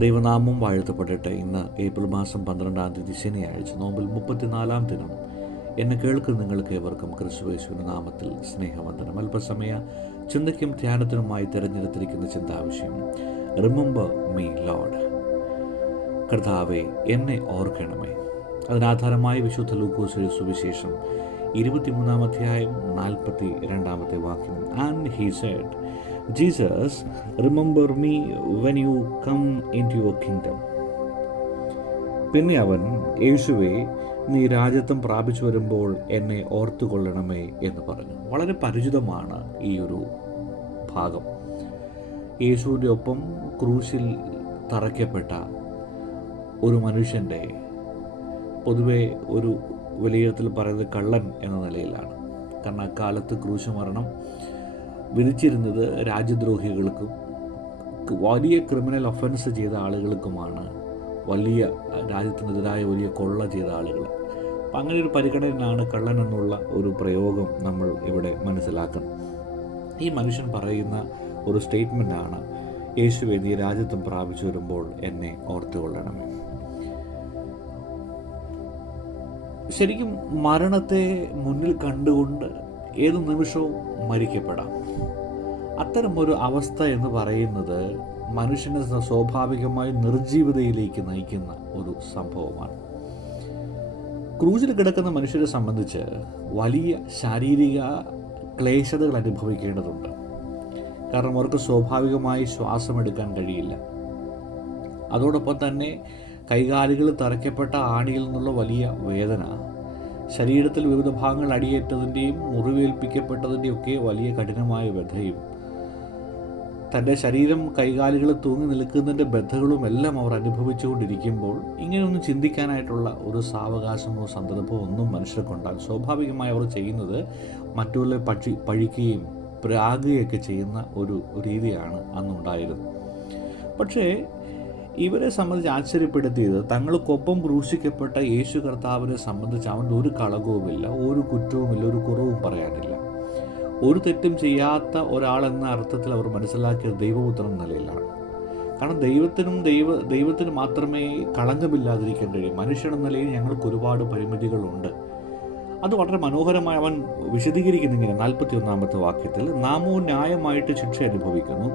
ദൈവനാമം വാഴ്ത്തപ്പെടട്ടെ. ഇന്ന് ഏപ്രിൽ മാസം പന്ത്രണ്ടാം തീയതി ശനിയാഴ്ച നോമ്പിൽ മുപ്പത്തിനാലാം ദിനം. എന്നെ കേൾക്കുന്ന നിങ്ങൾക്ക് ഏവർക്കും ക്രിസ്തുവേശുവിന്റെ നാമത്തിൽ സ്നേഹവന്ദനം. അല്പസമയ ചിന്തയ്ക്കും ധ്യാനത്തിനുമായി തിരഞ്ഞെടുത്തിരിക്കുന്ന ചിന്താവിഷയം റിമംബർ മീ ലോഡ് കർത്താവെ എന്നെ ഓർക്കണമേ. അതിനാധാരമായ വിശുദ്ധ ലൂക്കോസ് സുവിശേഷം ഇരുപത്തിമൂന്നാം അധ്യായം നാൽപ്പത്തി രണ്ടാമത്തെ വാക്യം. And he said Jesus remember me when you come into your kingdom. പിന്നെ അവൻ യേശുവെ നീ രാജ്യത്വം പ്രാപിച്ചു വരുമ്പോൾ എന്നെ ഓർത്തുകൊള്ളണമേ എന്ന് പറഞ്ഞു. വളരെ പരിചിതമാണ് ഈ ഒരു ഭാഗം. യേശുവിന്റെ ഒപ്പം ക്രൂശിൽ തറയ്ക്കപ്പെട്ട ഒരു മനുഷ്യന്റെ പൊതുവെ ഒരു വിലയിരുത്തൽ പറയുന്നത് കള്ളൻ എന്ന നിലയിലാണ്. കാരണം അക്കാലത്ത് ക്രൂശ് മരണം വിധിച്ചിരുന്നത് രാജ്യദ്രോഹികൾക്കും വലിയ ക്രിമിനൽ ഒഫൻസ് ചെയ്ത ആളുകൾക്കുമാണ് വലിയ രാജ്യത്തിനെതിരായ വലിയ കൊള്ള ചെയ്ത ആളുകൾ. അപ്പം അങ്ങനെ ഒരു പരിഗണനയാണ് കള്ളൻ എന്നുള്ള ഒരു പ്രയോഗം നമ്മൾ ഇവിടെ മനസ്സിലാക്കണം ഈ മനുഷ്യൻ പറയുന്ന ഒരു സ്റ്റേറ്റ്മെന്റാണ് യേശുവെ നീ രാജ്യത്വം പ്രാപിച്ചു വരുമ്പോൾ എന്നെ ഓർത്തുകൊള്ളണമേ. ശരിക്കും മരണത്തെ മുന്നിൽ കണ്ടുകൊണ്ട് ഏത് നിമിഷവും മരിക്കപ്പെടാം. അത്തരം ഒരു അവസ്ഥ എന്ന് പറയുന്നത് മനുഷ്യനെ സ്വാഭാവികമായി നിർജീവിതയിലേക്ക് നയിക്കുന്ന ഒരു സംഭവമാണ്. ക്രൂജിൽ കിടക്കുന്ന മനുഷ്യരെ സംബന്ധിച്ച് വലിയ ശാരീരിക ക്ലേശതകൾ അനുഭവിക്കേണ്ടതുണ്ട്. കാരണം അവർക്ക് സ്വാഭാവികമായി ശ്വാസമെടുക്കാൻ കഴിയില്ല. അതോടൊപ്പം തന്നെ കൈകാലുകൾ തറയ്ക്കപ്പെട്ട ആണിയിൽ നിന്നുള്ള വലിയ വേദന ശരീരത്തിൽ വിവിധ ഭാഗങ്ങൾ അടിയേറ്റതിന്റെയും മുറിവേൽപ്പിക്കപ്പെട്ടതിന്റെയും ഒക്കെ വലിയ കഠിനമായ വ്യഥയും തന്റെ ശരീരം കൈകാലുകൾ തൂങ്ങി നിൽക്കുന്നതിന്റെ ബദ്ധകളും എല്ലാം അവർ അനുഭവിച്ചുകൊണ്ടിരിക്കുമ്പോൾ ഇങ്ങനെയൊന്നും ചിന്തിക്കാനായിട്ടുള്ള ഒരു സാവകാശമോ സന്ദർഭമോ ഒന്നും മനുഷ്യർക്കുണ്ടാകും സ്വാഭാവികമായി അവർ ചെയ്യുന്നത് മറ്റുള്ള പക്ഷി പഴിക്കുകയും പ്രാകുകയൊക്കെ ചെയ്യുന്ന ഒരു രീതിയാണ് അന്നുണ്ടായിരുന്നത്. പക്ഷേ ഇവരെ സംബന്ധിച്ച് ആശ്ചര്യപ്പെടുത്തിയത് തങ്ങൾക്കൊപ്പം ക്രൂശിക്കപ്പെട്ട യേശു കർത്താവിനെ സംബന്ധിച്ച് അവന്റെ ഒരു കളകവുമില്ല ഒരു കുറ്റവുമില്ല ഒരു കുറവും പറയാനില്ല. ഒരു തെറ്റും ചെയ്യാത്ത ഒരാളെന്ന അർത്ഥത്തിൽ അവർ മനസ്സിലാക്കിയത് ദൈവപുത്രൻ നിലയിലാണ്. കാരണം ദൈവത്തിനും ദൈവ ദൈവത്തിന് മാത്രമേ കളങ്കമില്ലാതിരിക്കാൻ കഴിയും. മനുഷ്യൻ എന്ന നിലയിൽ ഞങ്ങൾക്ക് ഒരുപാട് പരിമിതികളുണ്ട്. അത് വളരെ മനോഹരമായി അവൻ വിശദീകരിക്കുന്നെങ്കിലും നാൽപ്പത്തി ഒന്നാമത്തെ വാക്യത്തിൽ നാമോ ന്യായമായിട്ട് ശിക്ഷ അനുഭവിക്കുന്നു.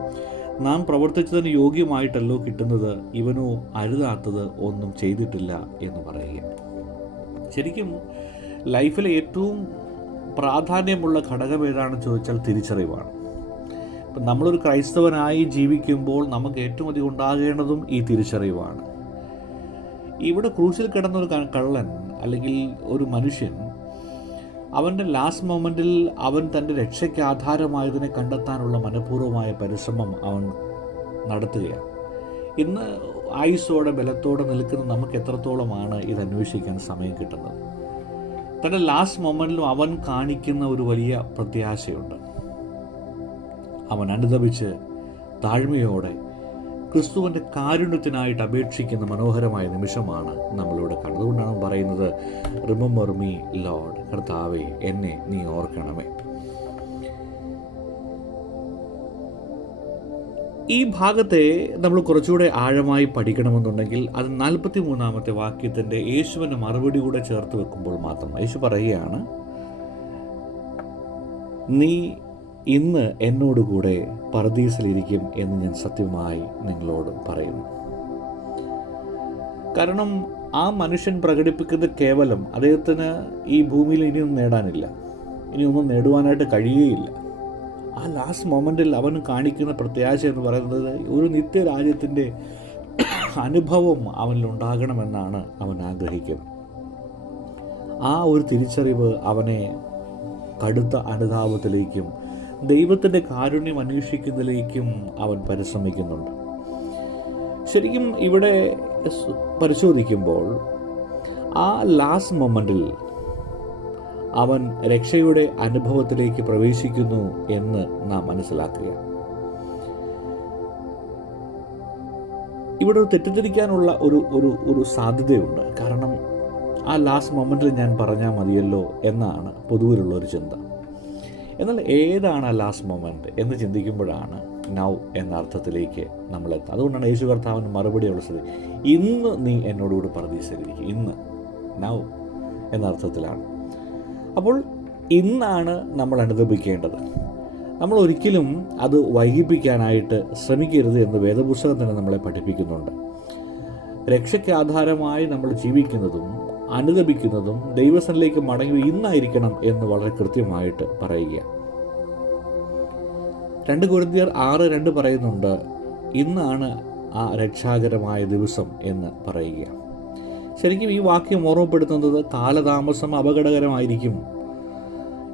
നാം പ്രവർത്തിച്ചതിന് യോഗ്യമായിട്ടല്ലോ കിട്ടുന്നത്. ഇവനോ അരുതാത്തത് ഒന്നും ചെയ്തിട്ടില്ല എന്ന് പറയുക ശരിക്കും ലൈഫിലെ ഏറ്റവും പ്രാധാന്യമുള്ള ഘടകം ഏതാണെന്ന് ചോദിച്ചാൽ തിരിച്ചറിവാണ്. ഇപ്പം നമ്മളൊരു ക്രൈസ്തവനായി ജീവിക്കുമ്പോൾ നമുക്ക് ഏറ്റവും അധികം ഉണ്ടാകേണ്ടതും ഈ തിരിച്ചറിവാണ്. ഇവിടെ ക്രൂശിൽ കിടന്ന ഒരു കള്ളൻ അല്ലെങ്കിൽ ഒരു മനുഷ്യൻ അവന്റെ ലാസ്റ്റ് മൊമെന്റിൽ അവൻ തന്റെ രക്ഷയ്ക്ക് ആധാരമായതിനെ കണ്ടെത്താനുള്ള മനഃപൂർവമായ പരിശ്രമം അവൻ നടത്തുകയാണ്. ഇന്ന് ആയുസോടെ ബലത്തോടെ നിൽക്കുന്ന നമുക്ക് എത്രത്തോളമാണ് ഇത് അന്വേഷിക്കാൻ സമയം കിട്ടുന്നത്? തന്റെ ലാസ്റ്റ് മൊമെന്റിലും അവൻ കാണിക്കുന്ന ഒരു വലിയ പ്രത്യാശയുണ്ട്. അവൻ അനുദപിച്ച് താഴ്മയോടെ ക്രിസ്തുവിന്റെ കാരുണ്യത്തിനായിട്ട് അപേക്ഷിക്കുന്ന മനോഹരമായ നിമിഷമാണ് നമ്മളിവിടെ കണ്ടതുകൊണ്ടാണ് പറയുന്നത് റിമംബർ മീ ലോഡ് കർത്താവെ എന്നെ നീ ഓർക്കണമേ. ഈ ഭാഗത്തെ നമ്മൾ കുറച്ചുകൂടെ ആഴമായി പഠിക്കണമെന്നുണ്ടെങ്കിൽ അത് നാൽപ്പത്തി മൂന്നാമത്തെ വാക്യത്തിന്റെ യേശുവിന്റെ മറുപടി കൂടെ ചേർത്ത് വെക്കുമ്പോൾ മാത്രം യേശു പറയുകയാണ് നീ ഇന്ന് എന്നോടുകൂടെ പർദീസിലിരിക്കും എന്ന് ഞാൻ സത്യമായി നിങ്ങളോട് പറയുന്നു. കാരണം ആ മനുഷ്യൻ പ്രകടിപ്പിക്കുന്നത് കേവലം അദ്ദേഹത്തിന് ഈ ഭൂമിയിൽ ഇനിയൊന്നും നേടാനില്ല. ഇനിയൊന്നും നേടുവാനായിട്ട് കഴിയുകയില്ല. ആ ലാസ്റ്റ് മൊമെന്റിൽ അവൻ കാണിക്കുന്ന പ്രത്യാശ എന്ന് പറയുന്നത് ഒരു നിത്യരാജ്യത്തിന്റെ അനുഭവം അവനിൽ ഉണ്ടാകണമെന്നാണ് അവൻ ആഗ്രഹിക്കുന്നത്. ആ ഒരു തിരിച്ചറിവ് അവനെ കടുത്ത അനുതാപത്തിലേക്കും ദൈവത്തിന്റെ കാരുണ്യം അന്വേഷിക്കുന്നതിലേക്കും അവൻ പരിശ്രമിക്കുന്നുണ്ട്. ശരിക്കും ഇവിടെ പരിശോധിക്കുമ്പോൾ ആ ലാസ്റ്റ് മൊമെന്റിൽ അവൻ രക്ഷയുടെ അനുഭവത്തിലേക്ക് പ്രവേശിക്കുന്നു എന്ന് നാം മനസ്സിലാക്കുക. ഇവിടെ തെറ്റിദ്ധരിക്കാനുള്ള ഒരു ഒരു ഒരു സാധ്യതയുണ്ട്. കാരണം ആ ലാസ്റ്റ് മൊമെന്റിൽ ഞാൻ പറഞ്ഞാൽ മതിയല്ലോ എന്നാണ് പൊതുവിലുള്ള ഒരു ചിന്ത. എന്നാൽ ഏതാണ് ആ ലാസ്റ്റ് മൊമെന്റ് എന്ന് ചിന്തിക്കുമ്പോഴാണ് നൗ എന്ന അർത്ഥത്തിലേക്ക് നമ്മൾ അതുകൊണ്ടാണ് യേശു കർത്താവിന് മറുപടി ഉള്ളത് ഇന്ന് നീ എന്നോടുകൂടി പ്രതീക്ഷിച്ചിരിക്കും ഇന്ന് നൗ എന്ന അർത്ഥത്തിലാണ്. അപ്പോൾ ഇന്നാണ് നമ്മൾ അനുദപിക്കേണ്ടത് നമ്മൾ ഒരിക്കലും അത് വൈകിപ്പിക്കാനായിട്ട് ശ്രമിക്കരുത് എന്ന് വേദപുസ്തകം തന്നെ നമ്മളെ പഠിപ്പിക്കുന്നുണ്ട്. രക്ഷയ്ക്ക് ആധാരമായി നമ്മൾ ജീവിക്കുന്നതും അനുദപിക്കുന്നതും ദൈവസനിലേക്ക് മടങ്ങി ഇന്നായിരിക്കണം എന്ന് വളരെ കൃത്യമായിട്ട് പറയുക രണ്ട് കുരുതിയർ ആറ് രണ്ട് പറയുന്നുണ്ട് ഇന്നാണ് ആ രക്ഷാകരമായ ദിവസം എന്ന് പറയുക ശരിക്കും ഈ വാക്യം ഓർമ്മപ്പെടുത്തുന്നത് കാലതാമസം അപകടകരമായിരിക്കും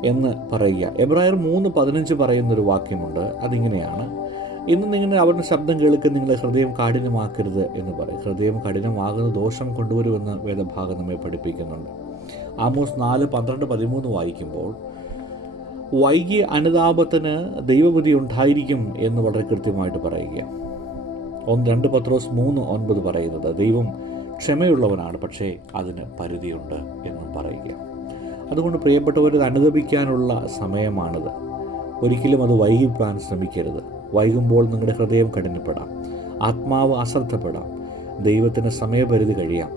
എന്ന് പറയുക. എബ്രായർ മൂന്ന് പതിനഞ്ച് പറയുന്നൊരു വാക്യമുണ്ട്. അതിങ്ങനെയാണ്. ഇന്ന് നിങ്ങൾ അവരുടെ ശബ്ദം കേൾക്കുന്ന നിങ്ങളുടെ ഹൃദയം കാഠിനമാക്കരുത് എന്ന് പറയും. ഹൃദയം കഠിനമാകുന്ന ദോഷം കൊണ്ടുവരുമെന്ന് വേദഭാഗം നമ്മെ പഠിപ്പിക്കുന്നുണ്ട്. ആമോസ് നാല് പന്ത്രണ്ട് പതിമൂന്ന് വായിക്കുമ്പോൾ വൈകിയ അനുതാപത്തിന് ദൈവബുദ്ധി ഉണ്ടായിരിക്കും എന്ന് വളരെ കൃത്യമായിട്ട് പറയുക ഒന്ന് രണ്ട് പത്രോസ് മൂന്ന് ഒൻപത് പറയുന്നത് ദൈവം ക്ഷമയുള്ളവനാണ് പക്ഷേ അതിന് പരിധിയുണ്ട് എന്നും പറയുക. അതുകൊണ്ട് പ്രിയപ്പെട്ടവർ അനുദപിക്കാനുള്ള സമയമാണിത്. ഒരിക്കലും അത് വൈകിപ്പാൻ ശ്രമിക്കരുത്. വൈകുമ്പോൾ നിങ്ങളുടെ ഹൃദയം കഠിനപ്പെടാം. ആത്മാവ് അശ്രദ്ധപ്പെടാം. ദൈവത്തിന് സമയപരിധി കഴിയാം.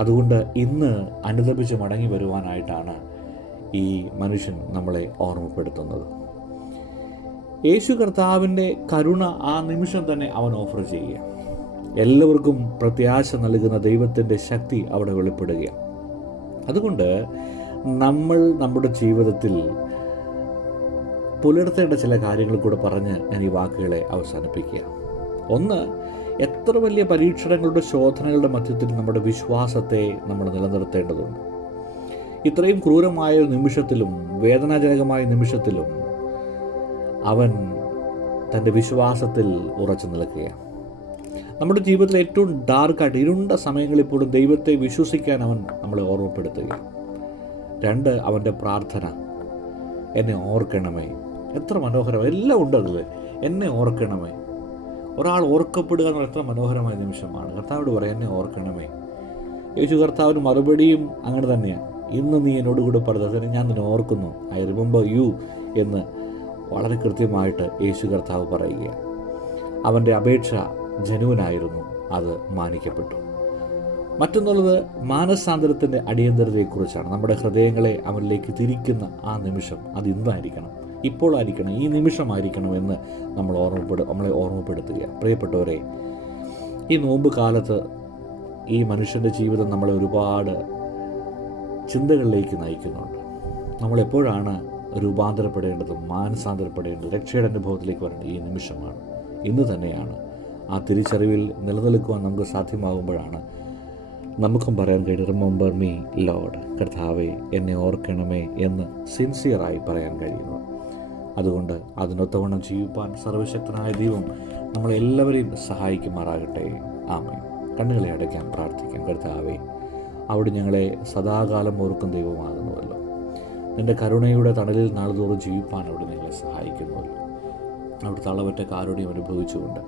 അതുകൊണ്ട് ഇന്ന് അനുദപിച്ച് മടങ്ങി വരുവാനായിട്ടാണ് ഈ മനുഷ്യൻ നമ്മളെ ഓർമ്മപ്പെടുത്തുന്നത്. യേശു കർത്താവിന്റെ കരുണ ആ നിമിഷം തന്നെ അവൻ ഓഫർ ചെയ്യുക. എല്ലാവർക്കും പ്രത്യാശ നൽകുന്ന ദൈവത്തിന്റെ ശക്തി അവിടെ വെളിപ്പെടുകയാണ്. അതുകൊണ്ട് നമ്മൾ നമ്മുടെ ജീവിതത്തിൽ പുലർത്തേണ്ട ചില കാര്യങ്ങൾ കൂടെ പറഞ്ഞ് ഞാൻ ഈ വാക്കുകളെ അവസാനിപ്പിക്കുക. ഒന്ന് എത്ര വലിയ പരീക്ഷണങ്ങളുടെ ശോധനകളുടെ മധ്യത്തിൽ നമ്മുടെ വിശ്വാസത്തെ നമ്മൾ നിലനിർത്തേണ്ടതുണ്ട്. ഇത്രയും ക്രൂരമായ നിമിഷത്തിലും വേദനാജനകമായ നിമിഷത്തിലും അവൻ തന്റെ വിശ്വാസത്തിൽ ഉറച്ചു നിൽക്കുകയാണ്. നമ്മുടെ ജീവിതത്തിൽ ഏറ്റവും ഡാർക്കായിട്ട് ഇരുണ്ട സമയങ്ങളിൽ പോലും ദൈവത്തെ വിശ്വസിക്കാൻ അവൻ നമ്മളെ ഓർമ്മപ്പെടുത്തുകയാണ്. രണ്ട് അവന്റെ പ്രാർത്ഥന. എന്നെ ഓർക്കണമേ. എത്ര മനോഹരം എല്ലാം ഉണ്ട് അതിൽ. എന്നെ ഓർക്കണമേ. ഒരാൾ ഓർക്കപ്പെടുക എന്ന് എത്ര മനോഹരമായ നിമിഷമാണ്. കർത്താവോട് പറയാം എന്നെ ഓർക്കണമേ. യേശു കർത്താവിന് മറുപടിയും അങ്ങനെ തന്നെയാണ്. ഇന്ന് നീ എന്നോട് കൂടെ പറഞ്ഞത് ഞാൻ നിന്നെ ഓർക്കുന്നു. ഐ റിമെമ്പർ യു എന്ന് വളരെ കൃത്യമായിട്ട് യേശു കർത്താവ് പറയുക അവന്റെ അപേക്ഷ ജനുവനായിരുന്നു. അത് മാനിക്കപ്പെട്ടു. മറ്റൊന്നുള്ളത് മാനസാന്തരത്തിന്റെ അടിയന്തരതയെക്കുറിച്ചാണ്. നമ്മുടെ ഹൃദയങ്ങളെ അവനിലേക്ക് തിരിക്കുന്ന ആ നിമിഷം അത് ഇന്നായിരിക്കണം. ഇപ്പോഴായിരിക്കണം ഈ നിമിഷമായിരിക്കണം എന്ന് നമ്മൾ ഓർമ്മപ്പെടു നമ്മളെ ഓർമ്മപ്പെടുത്തുക. പ്രിയപ്പെട്ടവരെ ഈ നോമ്പ് കാലത്ത് ഈ മനുഷ്യന്റെ ജീവിതം നമ്മളെ ഒരുപാട് ചിന്തകളിലേക്ക് നയിക്കുന്നുണ്ട്. നമ്മളെപ്പോഴാണ് രൂപാന്തരപ്പെടേണ്ടത് മാനസാന്തരപ്പെടേണ്ടത് രക്ഷയുടെ അനുഭവത്തിലേക്ക് വരേണ്ടത് ഈ നിമിഷമാണ്. ഇന്ന് തന്നെയാണ് ആ തിരിച്ചറിവിൽ നിലനിൽക്കുവാൻ നമുക്ക് സാധ്യമാകുമ്പോഴാണ് നമുക്കും പറയാൻ കഴിയും റിമെമ്പർ മീ ലോഡ് കർത്താവെ എന്നെ ഓർക്കണമേ എന്ന് സിൻസിയറായി പറയാൻ കഴിയുന്നു. അതുകൊണ്ട് അതിനൊത്തവണ്ണം ജീവിപ്പാൻ സർവശക്തനായ ദൈവം നമ്മളെല്ലാവരെയും സഹായിക്കുമാറാകട്ടെ. ആമേ കണ്ണുകളെ അടയ്ക്കാൻ പ്രാർത്ഥിക്കാം. കർത്താവേ അവിടെ ഞങ്ങളെ സദാകാലം ഓർക്കും ദൈവമാകുന്നുവല്ലോ. നിന്റെ കരുണയുടെ തണലിൽ നാളുതോറും ജീവിപ്പാൻ അവിടെ നിങ്ങളെ സഹായിക്കുന്നുവല്ലോ. അവിടുത്തെ അളവറ്റ കാരുണ്യം അനുഭവിച്ചുകൊണ്ട്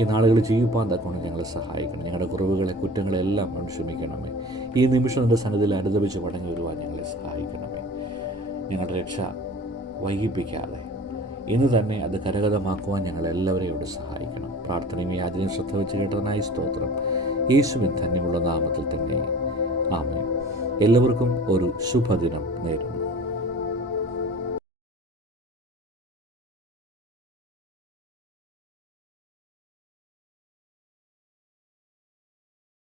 ഈ നാളുകൾ ജീവിപ്പാൻ തക്കോണം ഞങ്ങളെ സഹായിക്കണം. ഞങ്ങളുടെ കുറവുകളെ കുറ്റങ്ങളെല്ലാം ക്ഷമിക്കണമേ. ഈ നിമിഷം എന്റെ സന്നിധിയിൽ അനുദപിച്ച് മടങ്ങി വരുവാൻ ഞങ്ങളെ സഹായിക്കണമേ. ഞങ്ങളുടെ രക്ഷ വൈകിപ്പിക്കാതെ ഇന്ന് തന്നെ അത് കരകതമാക്കുവാൻ ഞങ്ങളെല്ലാവരെയും ഇവിടെ സഹായിക്കണം. പ്രാർത്ഥനയും യാതിനും ശ്രദ്ധ വെച്ച് കേട്ടതിനായി സ്തോത്രം. യേശുവിൻ ധന്യമുള്ള നാമത്തിൽ തന്നെ ആമേ എല്ലാവർക്കും ഒരു ശുഭദിനം നേരുന്നു.